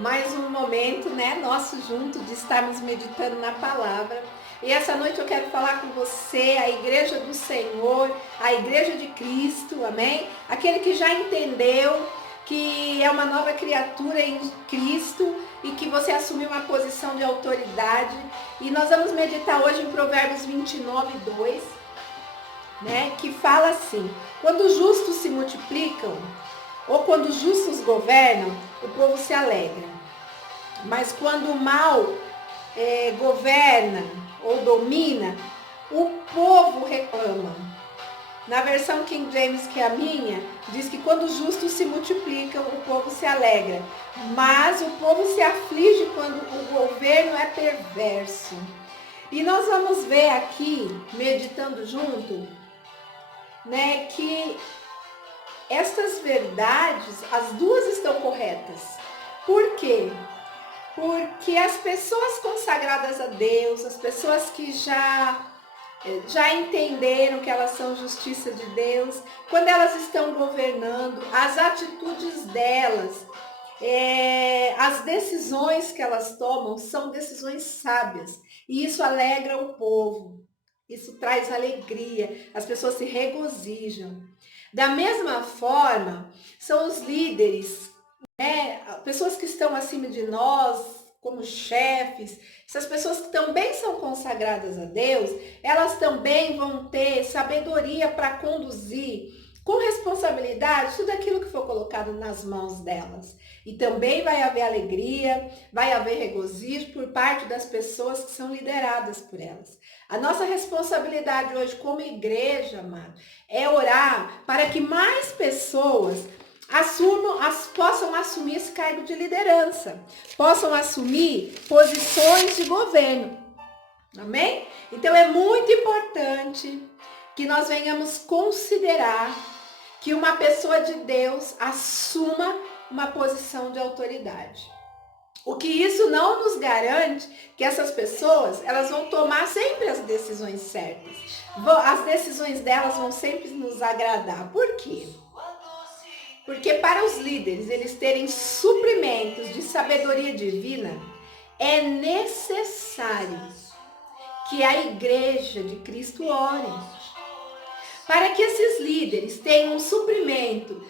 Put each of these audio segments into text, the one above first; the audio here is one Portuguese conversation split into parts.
mais um momento, né, nosso junto de estarmos meditando na palavra. E essa noite eu quero falar com você, a igreja do Senhor, a igreja de Cristo, amém? Aquele que já entendeu que é uma nova criatura em Cristo e que você assumiu uma posição de autoridade. E nós vamos meditar hoje em Provérbios 29, 2, né, que fala assim: quando os justos se multiplicam, ou quando os justos governam, o povo se alegra. Mas quando o mal governa ou domina, o povo reclama. Na versão King James, que é a minha, diz que quando os justos se multiplicam, o povo se alegra. Mas o povo se aflige quando o governo é perverso. E nós vamos ver aqui, meditando junto, né, que estas verdades, as duas estão corretas. Por quê? Porque as pessoas consagradas a Deus, as pessoas que já entenderam que elas são justiça de Deus, quando elas estão governando, as atitudes delas, as decisões que elas tomam são decisões sábias. E isso alegra o povo, isso traz alegria, as pessoas se regozijam. Da mesma forma, são os líderes, né? Pessoas que estão acima de nós, como chefes, essas pessoas que também são consagradas a Deus, elas também vão ter sabedoria para conduzir com responsabilidade tudo aquilo que for colocado nas mãos delas. E também vai haver alegria, vai haver regozijo por parte das pessoas que são lideradas por elas. A nossa responsabilidade hoje como igreja, amado, é orar para que mais pessoas possam assumir esse cargo de liderança, possam assumir posições de governo. Amém? Então é muito importante que nós venhamos considerar que uma pessoa de Deus assuma uma posição de autoridade. O que isso não nos garante que essas pessoas, elas vão tomar sempre as decisões certas. As decisões delas vão sempre nos agradar. Por quê? Porque para os líderes, eles terem suprimentos de sabedoria divina, é necessário que a igreja de Cristo ore. Para que esses líderes tenham um suprimento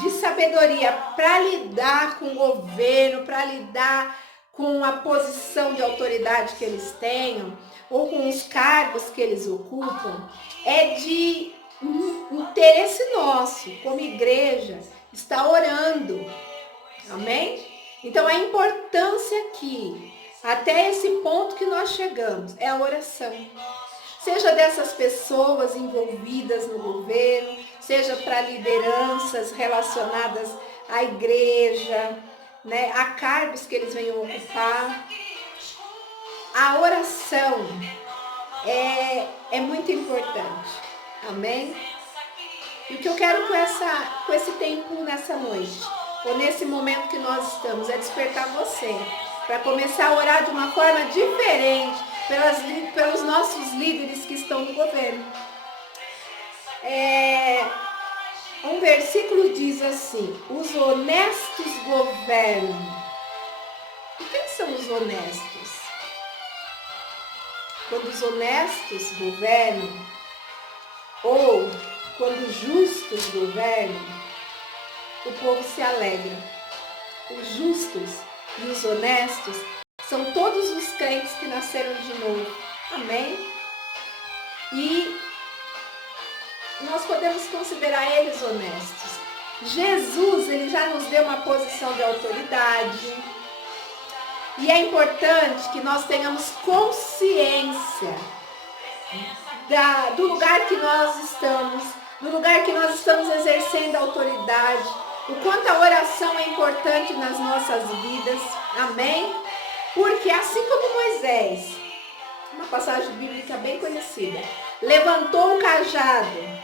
de sabedoria para lidar com o governo, para lidar com a posição de autoridade que eles tenham, ou com os cargos que eles ocupam, é de interesse nosso, como igreja, está orando. Amém? Então a importância aqui, até esse ponto que nós chegamos, é a oração. Seja dessas pessoas envolvidas no governo, seja para lideranças relacionadas à igreja, né, a cargos que eles venham ocupar. A oração é muito importante. Amém? E o que eu quero com esse tempo nessa noite, ou nesse momento que nós estamos, é despertar você para começar a orar de uma forma diferente pelos nossos líderes que estão no governo. Um versículo diz assim: os honestos governam. E quem são os honestos? Quando os honestos governam, ou quando os justos governam, o povo se alegra. Os justos e os honestos são todos os crentes que nasceram de novo. Amém? E nós podemos considerar eles honestos. Jesus, ele já nos deu uma posição de autoridade. E é importante que nós tenhamos consciência do lugar que nós estamos, do lugar que nós estamos exercendo a autoridade, o quanto a oração é importante nas nossas vidas. Amém? Porque assim como Moisés, uma passagem bíblica bem conhecida, levantou um cajado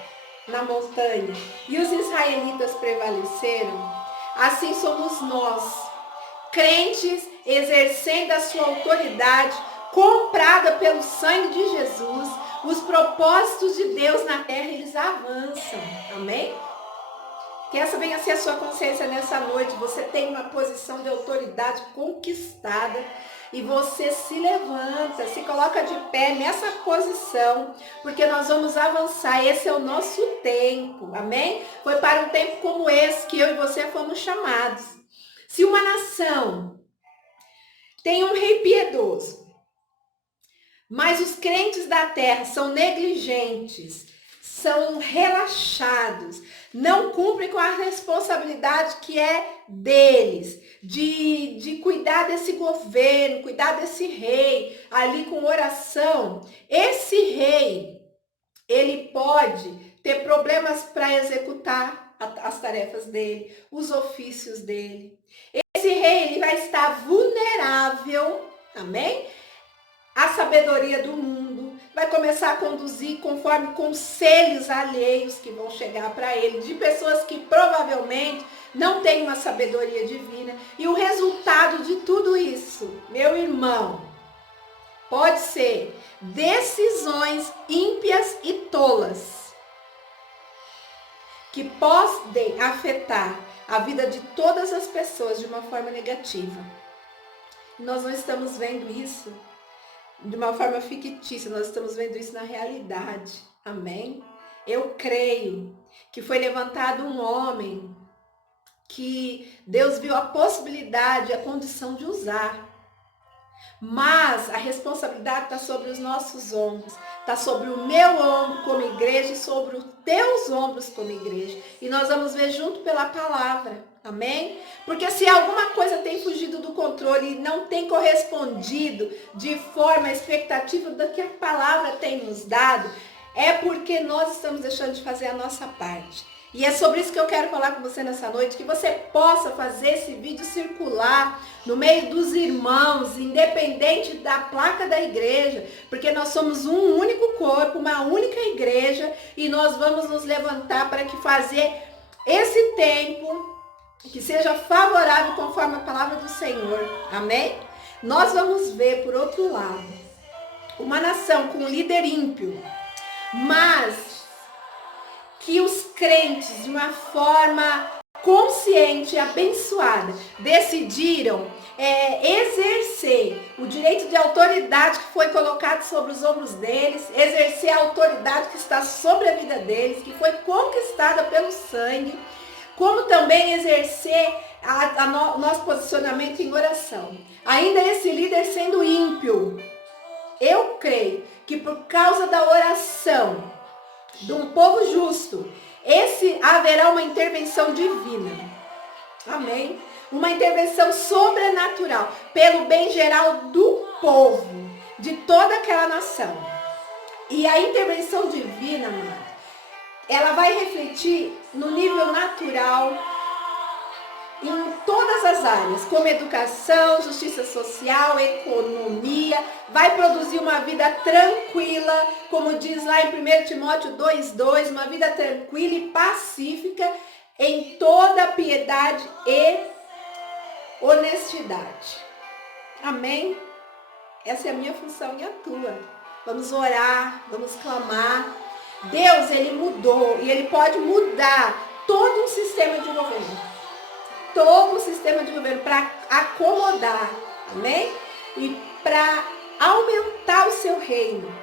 na montanha e os israelitas prevaleceram, assim somos nós, crentes exercendo a sua autoridade comprada pelo sangue de Jesus. Os propósitos de Deus na terra, eles avançam. Amém? Que essa venha ser a sua consciência nessa noite. Você tem uma posição de autoridade conquistada e você se levanta, se coloca de pé nessa posição, porque nós vamos avançar. Esse é o nosso tempo, amém? Foi para um tempo como esse que eu e você fomos chamados. Se uma nação tem um rei piedoso, mas os crentes da terra são negligentes, são relaxados, não cumprem com a responsabilidade que é deles, de cuidar desse governo, cuidar desse rei, ali com oração. Esse rei, ele pode ter problemas para executar as tarefas dele, os ofícios dele. Esse rei, ele vai estar vulnerável, amém? A sabedoria do mundo, vai começar a conduzir conforme conselhos alheios que vão chegar para ele, de pessoas que provavelmente não têm uma sabedoria divina. E o resultado de tudo isso, meu irmão, pode ser decisões ímpias e tolas, que podem afetar a vida de todas as pessoas de uma forma negativa. Nós não estamos vendo isso de uma forma fictícia, nós estamos vendo isso na realidade, amém? Eu creio que foi levantado um homem que Deus viu a possibilidade, a condição de usar, mas a responsabilidade está sobre os nossos ombros, está sobre o meu ombro como igreja e sobre os teus ombros como igreja, e nós vamos ver junto pela palavra, amém? Porque se alguma coisa tem fugido do controle e não tem correspondido de forma à expectativa do que a palavra tem nos dado, é porque nós estamos deixando de fazer a nossa parte. E é sobre isso que eu quero falar com você nessa noite, que você possa fazer esse vídeo circular no meio dos irmãos, independente da placa da igreja, porque nós somos um único corpo, uma única igreja, e nós vamos nos levantar para que fazer esse tempo que seja favorável conforme a palavra do Senhor, amém? Nós vamos ver, por outro lado, uma nação com um líder ímpio, mas que os crentes, de uma forma consciente e abençoada, decidiram exercer o direito de autoridade que foi colocado sobre os ombros deles, exercer a autoridade que está sobre a vida deles, que foi conquistada pelo sangue, como também exercer nosso posicionamento em oração. Ainda esse líder sendo ímpio, eu creio que por causa da oração de um povo justo, haverá uma intervenção divina. Amém? Uma intervenção sobrenatural pelo bem geral do povo, de toda aquela nação. E a intervenção divina, mano, ela vai refletir no nível natural em todas as áreas, como educação, justiça social, economia, vai produzir uma vida tranquila, como diz lá em 1 Timóteo 2,2, uma vida tranquila e pacífica em toda piedade e honestidade. Amém? Essa é a minha função e a tua. Vamos orar, vamos clamar. Deus, ele mudou e ele pode mudar todo um sistema de governo. Todo o sistema de governo para acomodar, amém? E para aumentar o seu reino.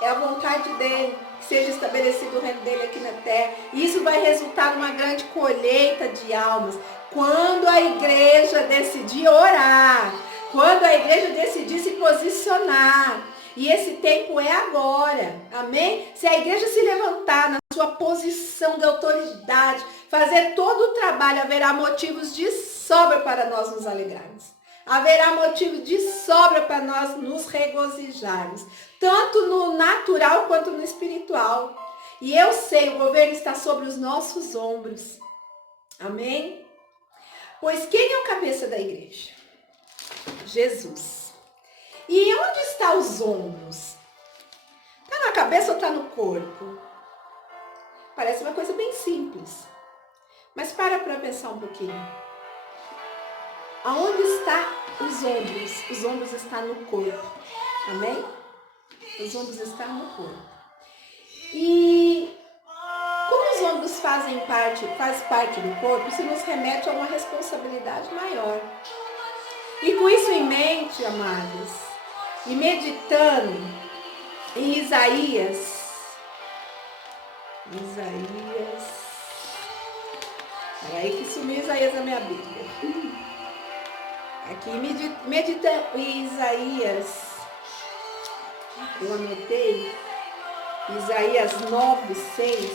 É a vontade dele que seja estabelecido o reino dele aqui na terra. Isso vai resultar numa grande colheita de almas. Quando a igreja decidir orar, quando a igreja decidir se posicionar. E esse tempo é agora, amém? Se a igreja se levantar na sua posição de autoridade, fazer todo o trabalho, haverá motivos de sobra para nós nos alegrarmos. Haverá motivo de sobra para nós nos regozijarmos, tanto no natural quanto no espiritual. E eu sei, o governo está sobre os nossos ombros. Amém? Pois quem é o cabeça da igreja? Jesus. E onde estão os ombros? Está na cabeça ou está no corpo? Parece uma coisa bem simples. Mas para pensar um pouquinho. Aonde estão os ombros? Os ombros estão no corpo. Amém? Os ombros estão no corpo. E como os ombros faz parte do corpo, isso nos remete a uma responsabilidade maior. E com isso em mente, amados, e meditando em Isaías, peraí que sumiu Isaías na minha Bíblia. Aqui, medita em Isaías, eu anotei, Isaías 9:6.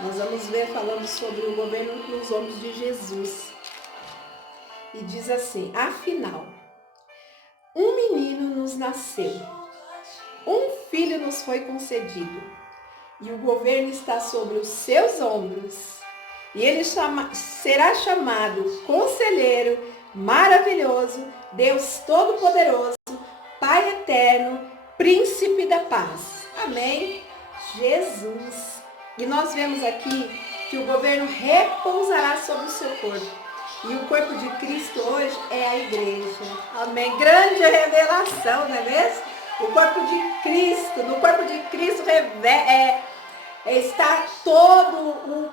Nós vamos ver falando sobre o governo nos ombros de Jesus. E diz assim: afinal, um menino nos nasceu, um filho nos foi concedido, e o governo está sobre os seus ombros. E ele será chamado Conselheiro, Maravilhoso, Deus Todo-Poderoso, Pai Eterno, Príncipe da Paz. Amém? Jesus. E nós vemos aqui que o governo repousará sobre o seu corpo. E o corpo de Cristo hoje é a igreja. Amém? Grande revelação, não é mesmo? O corpo de Cristo, no corpo de Cristo está todo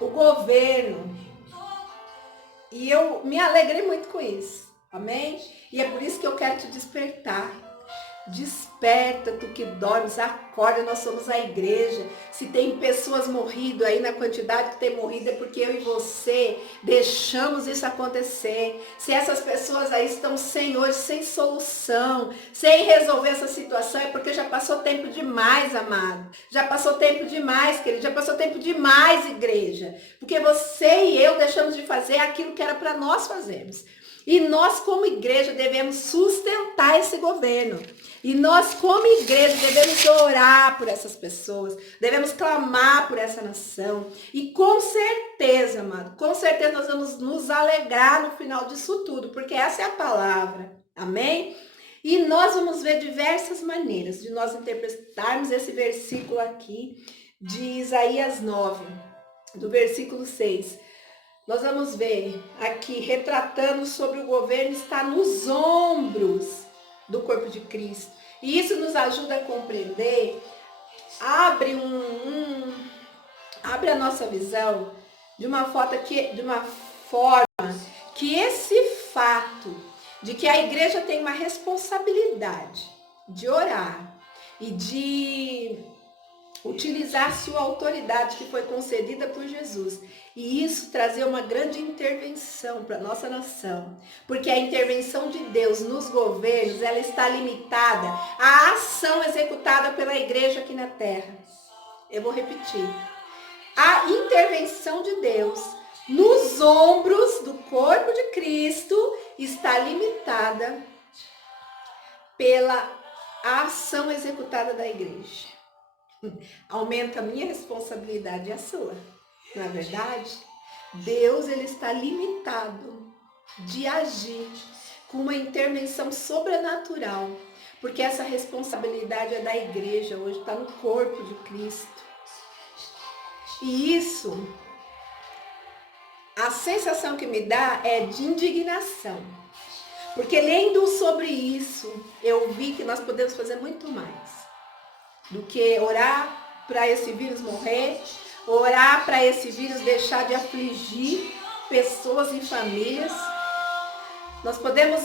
o governo. E eu me alegrei muito com isso. Amém? E é por isso que eu quero te despertar. Desperta, tu que dormes, acorda, nós somos a igreja. Se tem pessoas morridas aí na quantidade que tem morrido, é porque eu e você deixamos isso acontecer. Se essas pessoas aí estão sem hoje, sem solução, sem resolver essa situação, é porque já passou tempo demais, amado. Já passou tempo demais, querido. Já passou tempo demais, igreja. Porque você e eu deixamos de fazer aquilo que era para nós fazermos. E nós, como igreja, devemos sustentar esse governo. E nós, como igreja, devemos orar por essas pessoas. Devemos clamar por essa nação. E com certeza, amado, com certeza nós vamos nos alegrar no final disso tudo. Porque essa é a palavra. Amém? E nós vamos ver diversas maneiras de nós interpretarmos esse versículo aqui de Isaías 9, do versículo 6. Nós vamos ver aqui, retratando sobre o governo está nos ombros do corpo de Cristo. E isso nos ajuda a compreender, abre a nossa visão de uma forma que esse fato de que a igreja tem uma responsabilidade de orar e de utilizar sua autoridade que foi concedida por Jesus. E isso trazer uma grande intervenção para a nossa nação. Porque a intervenção de Deus nos governos, ela está limitada à ação executada pela igreja aqui na terra. Eu vou repetir. A intervenção de Deus nos ombros do corpo de Cristo está limitada pela ação executada da igreja. Aumenta a minha responsabilidade e a sua. Não é verdade? Deus, ele está limitado de agir com uma intervenção sobrenatural, porque essa responsabilidade é da igreja hoje, está no corpo de Cristo. E isso, a sensação que me dá é de indignação, porque lendo sobre isso, eu vi que nós podemos fazer muito mais do que orar para esse vírus morrer, orar para esse vírus deixar de afligir pessoas e famílias. Nós podemos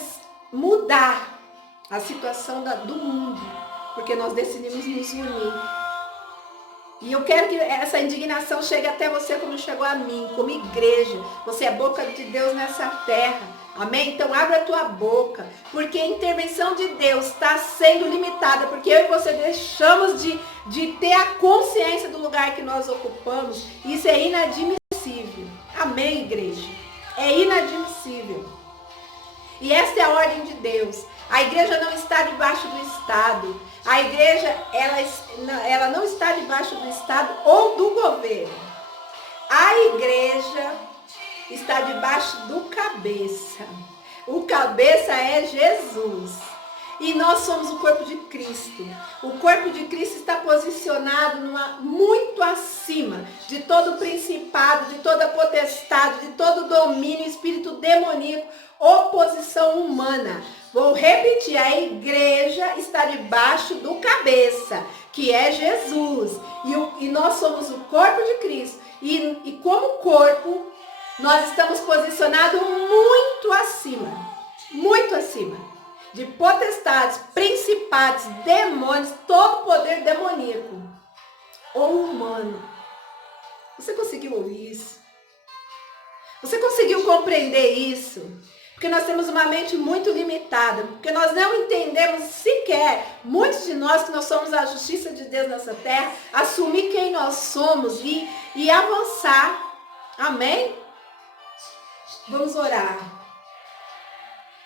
mudar a situação do mundo, porque nós decidimos nos unir. E eu quero que essa indignação chegue até você como chegou a mim, como igreja. Você é a boca de Deus nessa terra. Amém? Então abre a tua boca, porque a intervenção de Deus está sendo limitada, porque eu e você deixamos de ter a consciência do lugar que nós ocupamos. Isso é inadmissível. Amém, igreja? É inadmissível. E essa é a ordem de Deus. A igreja não está debaixo do Estado. A igreja, ela não está debaixo do Estado ou do governo. A igreja está debaixo do cabeça. O cabeça é Jesus. E nós somos o corpo de Cristo. O corpo de Cristo está posicionado muito acima de todo principado, de toda potestade, de todo domínio, espírito demoníaco, oposição humana. Vou repetir, a igreja está debaixo do cabeça, que é Jesus. E nós somos o corpo de Cristo. E como corpo, nós estamos posicionados muito acima de potestades, principados, demônios, todo poder demoníaco ou humano. Você conseguiu ouvir isso? Você conseguiu compreender isso? Porque nós temos uma mente muito limitada, porque nós não entendemos sequer, muitos de nós que nós somos a justiça de Deus nessa terra, assumir quem nós somos e avançar. Amém? Vamos orar.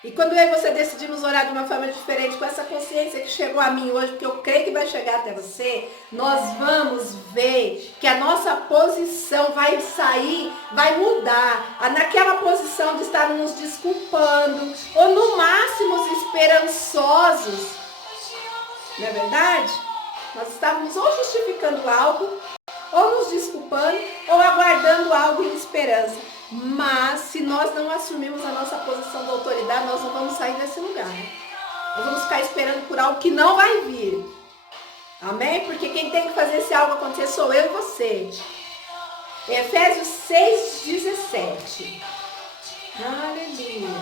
E quando eu e você decidimos orar de uma forma diferente, com essa consciência que chegou a mim hoje, porque eu creio que vai chegar até você, nós vamos ver que a nossa posição vai sair, vai mudar. Naquela posição de estar nos desculpando, ou no máximo esperançosos. Não é verdade? Nós estávamos ou justificando algo, ou nos desculpando, ou aguardando algo em esperança. Mas se nós não assumirmos a nossa posição de autoridade, nós não vamos sair desse lugar. Nós vamos ficar esperando por algo que não vai vir. Amém? Porque quem tem que fazer esse algo acontecer sou eu e você. Efésios 6:17. Aleluia.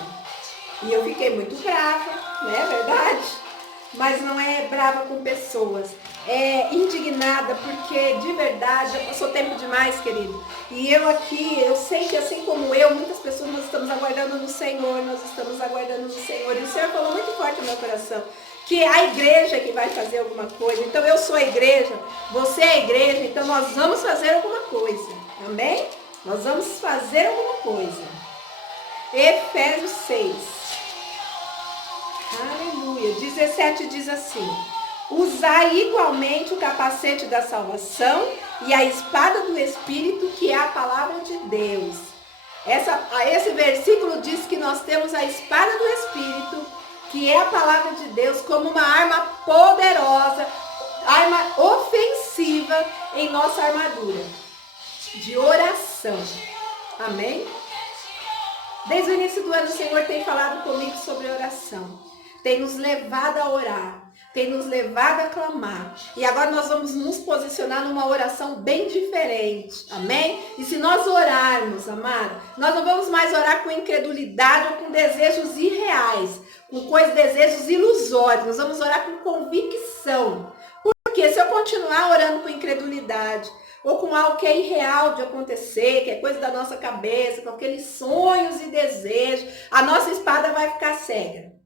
E eu fiquei muito brava, não é verdade? Mas não é brava com pessoas. É indignada, porque de verdade já passou tempo demais, querido. E eu aqui, eu sei que assim como eu, muitas pessoas nós estamos aguardando no Senhor, E o Senhor falou muito forte no meu coração, que a igreja é que vai fazer alguma coisa. Então eu sou a igreja, você é a igreja, então nós vamos fazer alguma coisa. Amém? Nós vamos fazer alguma coisa. Efésios 6. Aleluia. 17 diz assim: usai igualmente o capacete da salvação e a espada do Espírito, que é a palavra de Deus. Esse versículo diz que nós temos a espada do Espírito, que é a palavra de Deus, como uma arma poderosa, arma ofensiva em nossa armadura de oração. Amém? Desde o início do ano o Senhor tem falado comigo sobre oração. Tem nos levado a orar, tem nos levado a clamar. E agora nós vamos nos posicionar numa oração bem diferente. Amém? E se nós orarmos, amado, nós não vamos mais orar com incredulidade ou com desejos irreais, com desejos ilusórios. Nós vamos orar com convicção. Porque se eu continuar orando com incredulidade, ou com algo que é irreal de acontecer, que é coisa da nossa cabeça, com aqueles sonhos e desejos, a nossa espada vai ficar cega.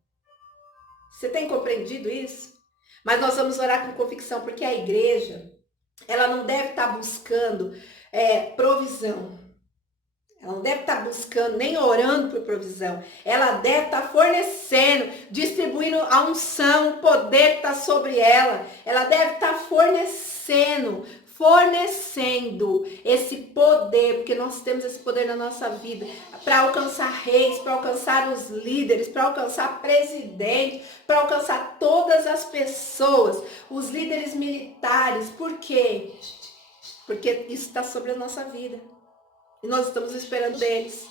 Você tem compreendido isso? Mas nós vamos orar com convicção, porque a igreja, ela não deve estar buscando provisão. Ela não deve estar buscando, nem orando por provisão. Ela deve estar fornecendo, distribuindo a unção, o poder que está sobre ela. Ela deve estar fornecendo esse poder, porque nós temos esse poder na nossa vida, para alcançar reis, para alcançar os líderes, para alcançar presidentes, para alcançar todas as pessoas, os líderes militares. Por quê? Porque isso está sobre a nossa vida. E nós estamos esperando deles.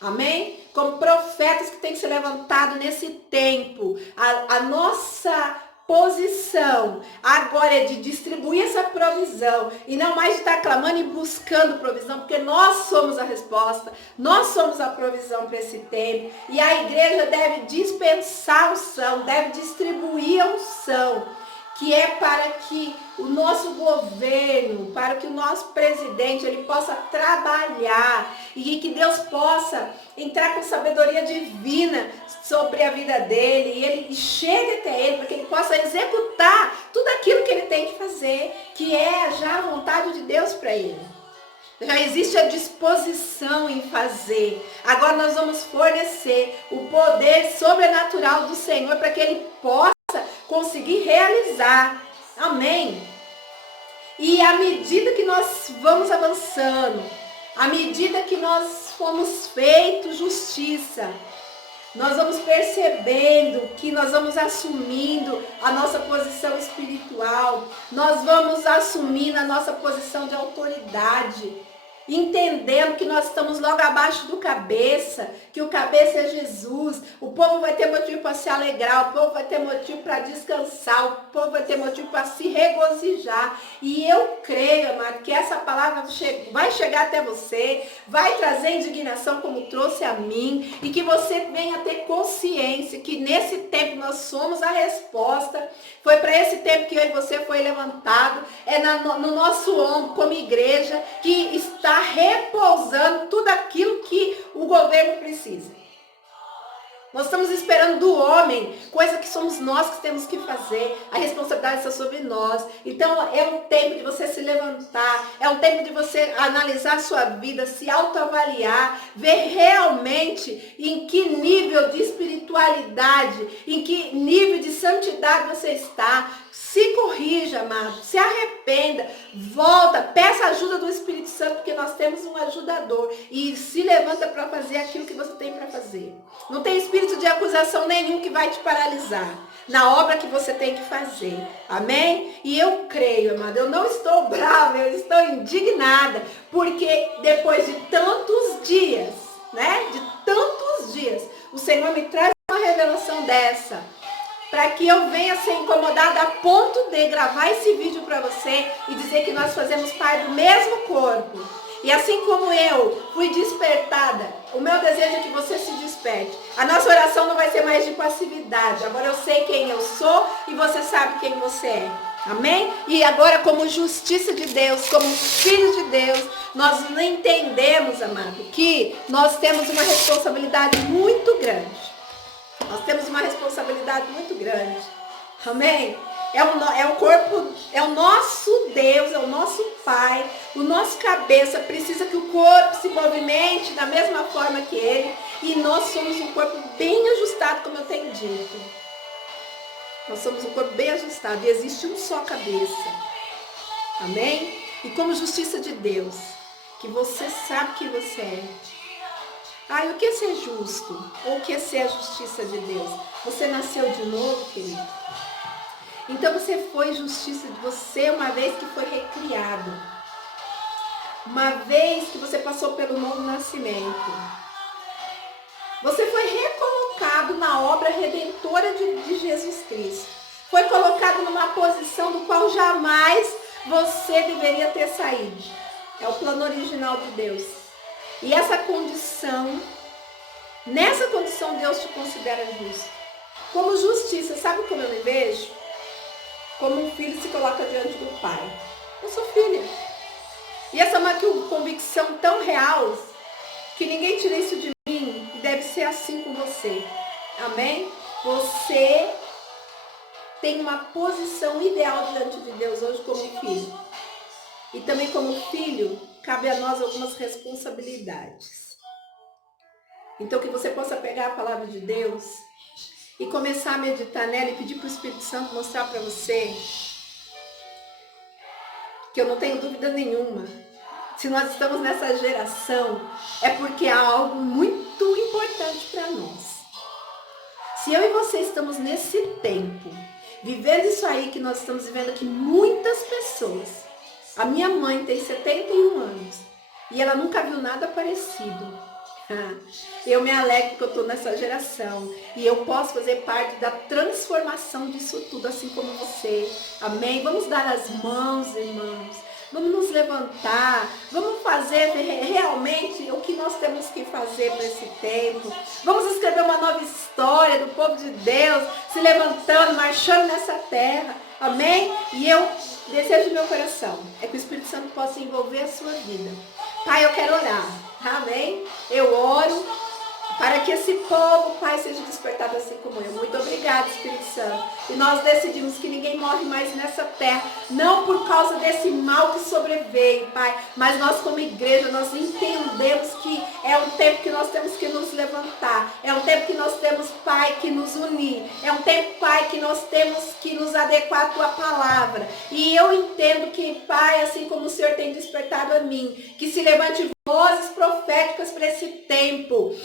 Amém? Como profetas que têm que ser levantados nesse tempo. A nossa posição agora é de distribuir essa provisão e não mais de estar clamando e buscando provisão, porque nós somos a resposta, nós somos a provisão para esse tempo. E a igreja deve dispensar a unção, deve distribuir a unção, que é para que o nosso governo, para que o nosso presidente, ele possa trabalhar e que Deus possa entrar com sabedoria divina sobre a vida dele e ele chegue até ele, para que ele possa executar tudo aquilo que ele tem que fazer, que é já a vontade de Deus para ele. Já existe a disposição em fazer. Agora nós vamos fornecer o poder sobrenatural do Senhor para que ele possa conseguir realizar. Amém? E à medida que nós vamos avançando, à medida que nós fomos feitos justiça, nós vamos percebendo que nós vamos assumindo a nossa posição espiritual, nós vamos assumindo a nossa posição de autoridade. entendendo que nós estamos logo abaixo do cabeça, que o cabeça é Jesus. O povo vai ter motivo para se alegrar, o povo vai ter motivo para descansar, o povo vai ter motivo para se regozijar. E eu creio, amado, que essa palavra vai chegar até você, vai trazer indignação como trouxe a mim, e que você venha ter consciência que nesse tempo nós somos a resposta. Foi para esse tempo que eu e você foi levantado, é no nosso ombro como igreja, que está repousando tudo aquilo que o governo precisa. Nós estamos esperando do homem, coisa que somos nós que temos que fazer. A responsabilidade está sobre nós. Então é um tempo de você se levantar, é um tempo de você analisar a sua vida, se autoavaliar, ver realmente em que nível de espiritualidade, em que nível de santidade você está. Se corrija, amado, se arrependa, volta, peça ajuda do Espírito Santo, porque nós temos um ajudador, e se levanta para fazer aquilo que você tem para fazer. Não tem espírito de acusação nenhum que vai te paralisar na obra que você tem que fazer. Amém? E eu creio, amado, eu não estou brava, eu estou indignada, porque depois de tantos dias, de tantos dias, o Senhor me traz uma revelação dessa, para que eu venha ser incomodada a ponto de gravar esse vídeo para você e dizer que nós fazemos parte do mesmo corpo. E assim como eu fui despertada, o meu desejo é que você se desperte. A nossa oração não vai ser mais de passividade. Agora eu sei quem eu sou e você sabe quem você é. Amém? E agora, como justiça de Deus, como filhos de Deus, nós entendemos, amado, que nós temos uma responsabilidade muito grande. Nós temos uma responsabilidade muito grande. Amém? É o corpo, é o nosso Deus, é o nosso Pai, o nosso cabeça precisa que o corpo se movimente da mesma forma que ele, e nós somos um corpo bem ajustado, como eu tenho dito. Nós somos um corpo bem ajustado e existe um só cabeça. Amém? E como justiça de Deus, que você sabe que você é. O que é ser justo? Ou o que é ser a justiça de Deus? Você nasceu de novo, querido? Então você foi justiça de você uma vez que foi recriado. Uma vez que você passou pelo novo nascimento. Você foi recolocado na obra redentora de Jesus Cristo. Foi colocado numa posição do qual jamais você deveria ter saído. É o plano original de Deus. E essa condição, nessa condição Deus te considera justo. Como justiça, sabe como eu me vejo? Como um filho se coloca diante do pai. Eu sou filha. E essa é uma convicção tão real, que ninguém tira isso de mim, e deve ser assim com você. Amém? Você tem uma posição ideal diante de Deus hoje como filho. E também como filho, cabe a nós algumas responsabilidades. Então que você possa pegar a palavra de Deus e começar a meditar nela e pedir para o Espírito Santo mostrar para você que eu não tenho dúvida nenhuma. Se nós estamos nessa geração, é porque há algo muito importante para nós. Se eu e você estamos nesse tempo, vivendo isso aí que nós estamos vivendo aqui, muitas pessoas. A minha mãe tem 71 anos e ela nunca viu nada parecido. Eu me alegro que eu estou nessa geração e eu posso fazer parte da transformação disso tudo, assim como você. Amém? Vamos dar as mãos, irmãos. Vamos nos levantar. Vamos fazer realmente o que nós temos que fazer para esse tempo. Vamos escrever uma nova história do povo de Deus se levantando, marchando nessa terra. Amém? E eu desejo do meu coração é que o Espírito Santo possa envolver a sua vida. Pai, eu quero orar. Amém? Eu oro para que esse povo, Pai, seja despertado assim como eu. Muito obrigada, Espírito Santo. E nós decidimos que ninguém morre mais nessa terra, não por causa desse mal que sobreveio, Pai, mas nós como igreja, nós entendemos que é um tempo que nós temos que nos levantar, é um tempo que nós temos, Pai, que nos unir, é um tempo, Pai, que nós temos que nos adequar à Tua palavra. E eu entendo que, Pai, assim como o Senhor tem despertado a mim, que se levante vozes proféticas para esse tempo.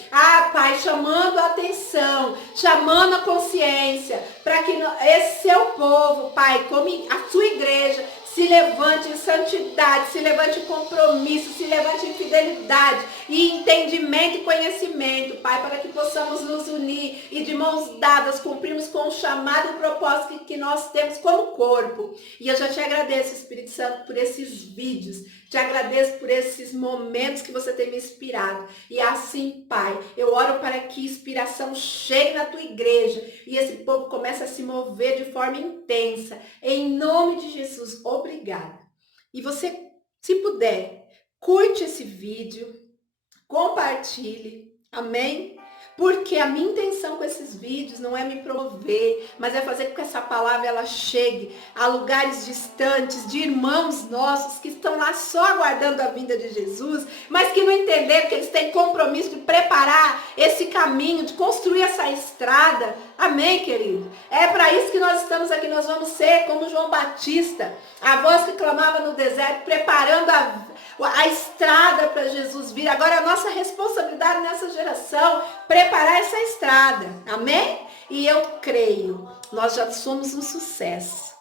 Pai, chamando a atenção, chamando a consciência, para que esse seu povo, Pai, como a sua igreja, se levante em santidade, se levante em compromisso, se levante em fidelidade e entendimento e conhecimento, Pai, para que possamos nos unir e de mãos dadas cumprirmos com o chamado e o propósito que nós temos como corpo. E eu já te agradeço, Espírito Santo, por esses vídeos, te agradeço por esses momentos que você tem me inspirado. E assim, Pai, eu oro para que inspiração chegue na tua igreja e esse povo comece a se mover de forma intensa. Em nome de Jesus, obrigada. E você, se puder, curte esse vídeo, compartilhe, amém? Porque a minha intenção com esses vídeos não é me promover, mas é fazer com que essa palavra ela chegue a lugares distantes de irmãos nossos que estão lá só aguardando a vinda de Jesus, mas que não entenderam que eles têm compromisso de preparar esse caminho, de construir essa estrada. Amém, querido? É para isso que nós estamos aqui. Nós vamos ser como João Batista, a voz que clamava no deserto, preparando a estrada para Jesus vir. Agora a nossa responsabilidade nessa geração, preparar essa estrada. Amém? E eu creio, nós já somos um sucesso.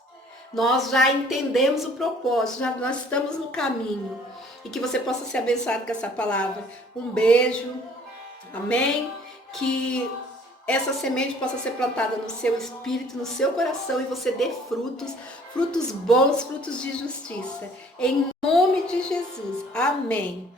Nós já entendemos o propósito, nós estamos no caminho. E que você possa ser abençoado com essa palavra. Um beijo. Amém? Que essa semente possa ser plantada no seu espírito, no seu coração e você dê frutos, frutos bons, frutos de justiça. Em nome de Jesus. Amém.